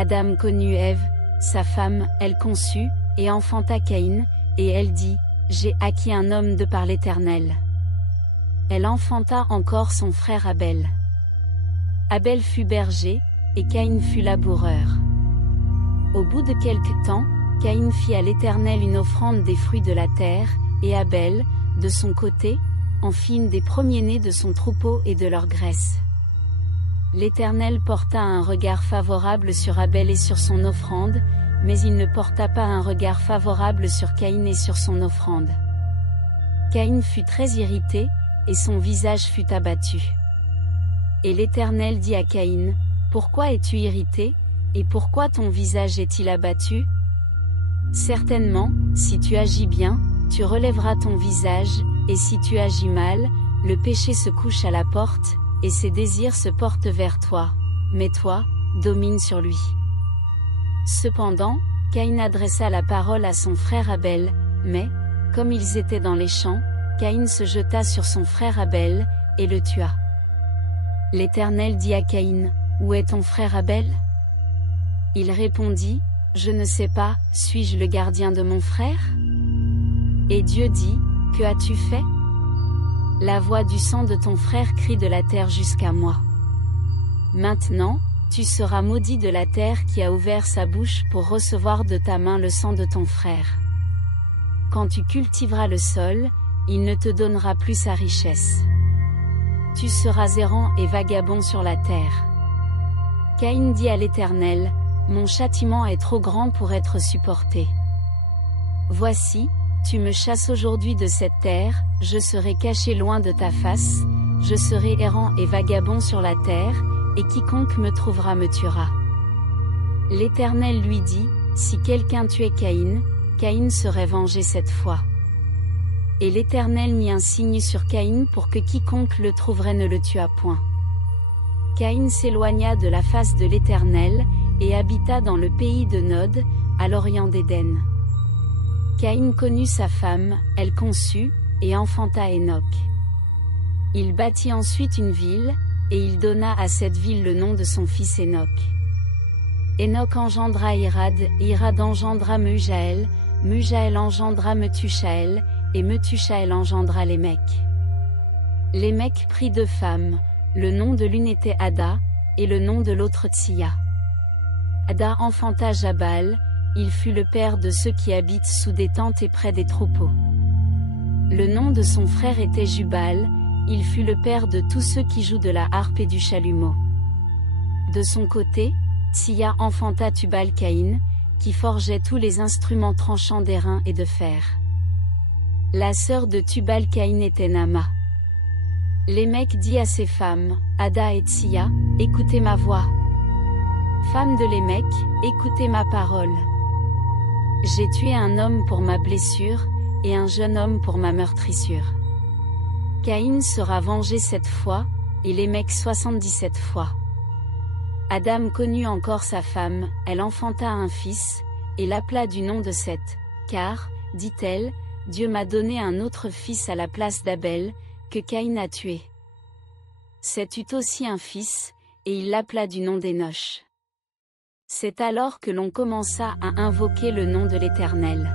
Adam connut Ève, sa femme, elle conçut, et enfanta Caïn, et elle dit, j'ai acquis un homme de par l'Éternel. Elle enfanta encore son frère Abel. Abel fut berger, et Caïn fut laboureur. Au bout de quelque temps, Caïn fit à l'Éternel une offrande des fruits de la terre, et Abel, de son côté, en fit une des premiers-nés de son troupeau et de leur graisse. L'Éternel porta un regard favorable sur Abel et sur son offrande, mais il ne porta pas un regard favorable sur Caïn et sur son offrande. Caïn fut très irrité, et son visage fut abattu. Et l'Éternel dit à Caïn, « Pourquoi es-tu irrité, et pourquoi ton visage est-il abattu? Certainement, si tu agis bien, tu relèveras ton visage, et si tu agis mal, le péché se couche à la porte, et ses désirs se portent vers toi, mais toi, domine sur lui. » Cependant, Caïn adressa la parole à son frère Abel, mais, comme ils étaient dans les champs, Caïn se jeta sur son frère Abel, et le tua. L'Éternel dit à Caïn, « Où est ton frère Abel » Il répondit, « Je ne sais pas, suis-je le gardien de mon frère » Et Dieu dit, « Que as-tu fait » La voix du sang de ton frère crie de la terre jusqu'à moi. Maintenant, tu seras maudit de la terre qui a ouvert sa bouche pour recevoir de ta main le sang de ton frère. Quand tu cultiveras le sol, il ne te donnera plus sa richesse. Tu seras errant et vagabond sur la terre. Caïn dit à l'Éternel, « Mon châtiment est trop grand pour être supporté. Voici, tu me chasses aujourd'hui de cette terre, je serai caché loin de ta face, je serai errant et vagabond sur la terre, et quiconque me trouvera me tuera. » L'Éternel lui dit, « Si quelqu'un tuait Caïn, Caïn serait vengé cette fois. » Et l'Éternel mit un signe sur Caïn pour que quiconque le trouverait ne le tuât point. Caïn s'éloigna de la face de l'Éternel, et habita dans le pays de Nod, à l'orient d'Éden. Caïn connut sa femme, elle conçut, et enfanta Hénoc. Il bâtit ensuite une ville, et il donna à cette ville le nom de son fils Hénoc. Hénoc engendra Irad, Irad engendra Mehujaël, Mehujaël engendra Methushaël, et Methushaël engendra Lémec. Lémec prit 2 femmes, le nom de l'une était Ada, et le nom de l'autre Tsiya. Ada enfanta Jabal, il fut le père de ceux qui habitent sous des tentes et près des troupeaux. Le nom de son frère était Jubal, il fut le père de tous ceux qui jouent de la harpe et du chalumeau. De son côté, Tsiya enfanta Tubal-Caïn, qui forgeait tous les instruments tranchants d'airain et de fer. La sœur de Tubal-Caïn était Nama. Lémec dit à ses femmes, Ada et Tsiya, « Écoutez ma voix. Femmes de Lémec, écoutez ma parole. J'ai tué un homme pour ma blessure, et un jeune homme pour ma meurtrissure. Caïn sera vengé 7 fois, et Lémec 77 fois. » Adam connut encore sa femme, elle enfanta un fils, et l'appela du nom de Seth, car, dit-elle, Dieu m'a donné un autre fils à la place d'Abel, que Caïn a tué. Seth eut aussi un fils, et il l'appela du nom d'Énoch. C'est alors que l'on commença à invoquer le nom de l'Éternel.